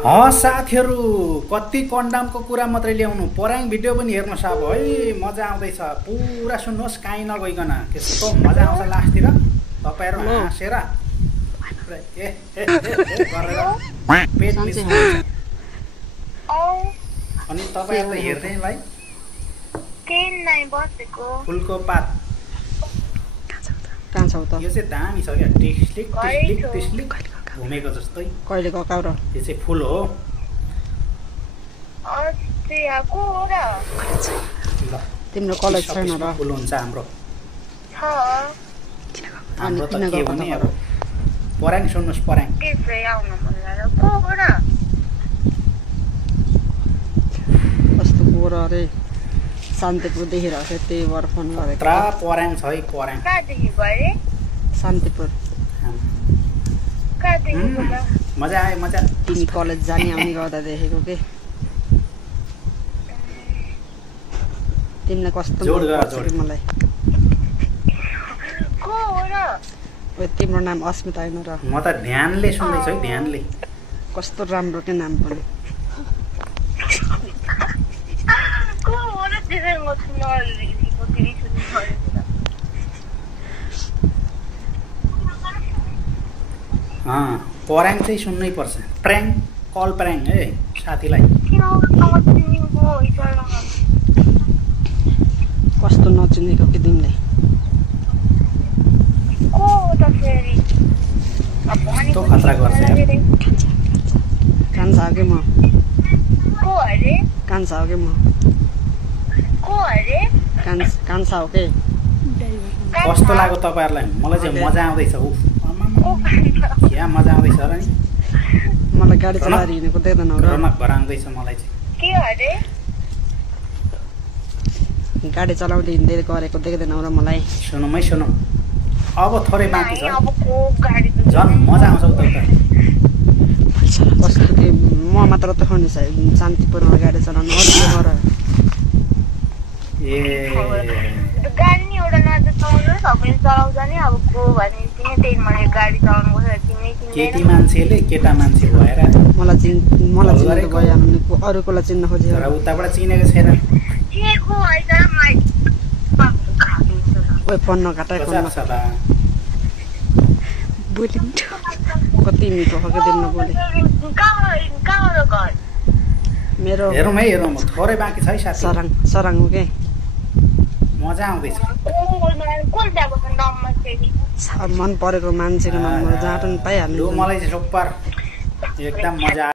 साथीहरु कति कन्डमको कुरा मात्रै ल्याउनु पराङ भिडियो पनि हेर्नुस् अब है मजा आउँदैछ पुरा सुन्नुहोस् काहीँ नगइकन कस्तो मजा आउँछ लास्टतिर तपाईहरु हाँसेर गरेर पेट मिसाउँछ अनि तपाईहरु त हेर्दैलाई केन नै बसेको फुलको पात कहाँ छौ त यो चाहिँ दामी छ क्या टिस्लिक घुमेको जस्तै कहिले गकाउ र यो चाहिँ फुल हो अस्तिको र ल तिम्रो कलेज छैन र फुल हुन्छ हाम्रो छ हाम्रो त के भने अब पराङ सुन्नुस् पराङ के चाहिँ आउन मन लाग्यो को र कस्तो गोर अरे शान्तिपुर देखिरहेको थियो त्यही भएर फोन गरेको त्रा पराङ छ है पराङ कहाँदेखि गरे शान्तिपुर कहाँदेखि मजा आयो मजा तिमी कलेज जाने आउने गर्दा देखेको के तिमीलाई कस्तो जोड गर, मनपर्छ जोड। कि मलाई को र ओ तिम्रो नाम अस्मिता होइन र म त ध्यानले सुन्दैछु है ध्यानले कस्तो राम्रो के नाम पनि को र त्यसै म सुन्नु तिमी सुन्नु पर्यो पराङ चाहिँ सुन्नै पर्छ प्र्याङ कल प्र्याङ है साथीलाई कस्तो नचिनेको कि तिमीले को त फेरि कस्तो खतरा गर्छ यार। कान्छा हो कि म को अरे कान्छा हो कि म को अरे कान्छा हो के कस्तो लाग्यो तपाईहरुलाई मलाई चाहिँ मजा आउँदैछ उ क्या मजा आउँदैछ र नि मलाई गाडी चलाएर हिँडेको देख्दैन हो र रमक भराउँदैछ मलाई चाहिँ के अरे गाडी चलाउँदै हिँड्दै गरेको देख्दैन हो र मलाई सुनौँ सुनौँ अब थोरै बाँकी छ अब को गाडी झन् मजा आउँछ उता कस्तो कि म मात्र त खोज्ने शान्तिपुरमा गाडी चलाउनु अरू घर ए गाडी नि एउटा नजर चलाउनु सबैले चलाउँछ नि अब को भने तिमी त्यही मलाई गाडी चलाउनु गयो तिमी केटी मान्छेले केटा मान्छे भएर मलाई चिन्नु गयो भने अरूकोलाई चिन्न खोज्यो तर उताबाट चिनेको छैन चिनेको होइन ओइ पन्न काटाइ कचाक छ त बोलिम कति मिठो हो के दिनमा बोले कहाँ घर मेरो हेरौँ है हेरौँ थोरै बाँकी छ है साथी सराङ हो के मजा आउँदैछ कुन जग्गाको नम्बर फेरि मन परेको मान्छेको नम्बर जहाँ पनि पाइहाल्नु लु मलाई चाहिँ सुपर एकदम मजा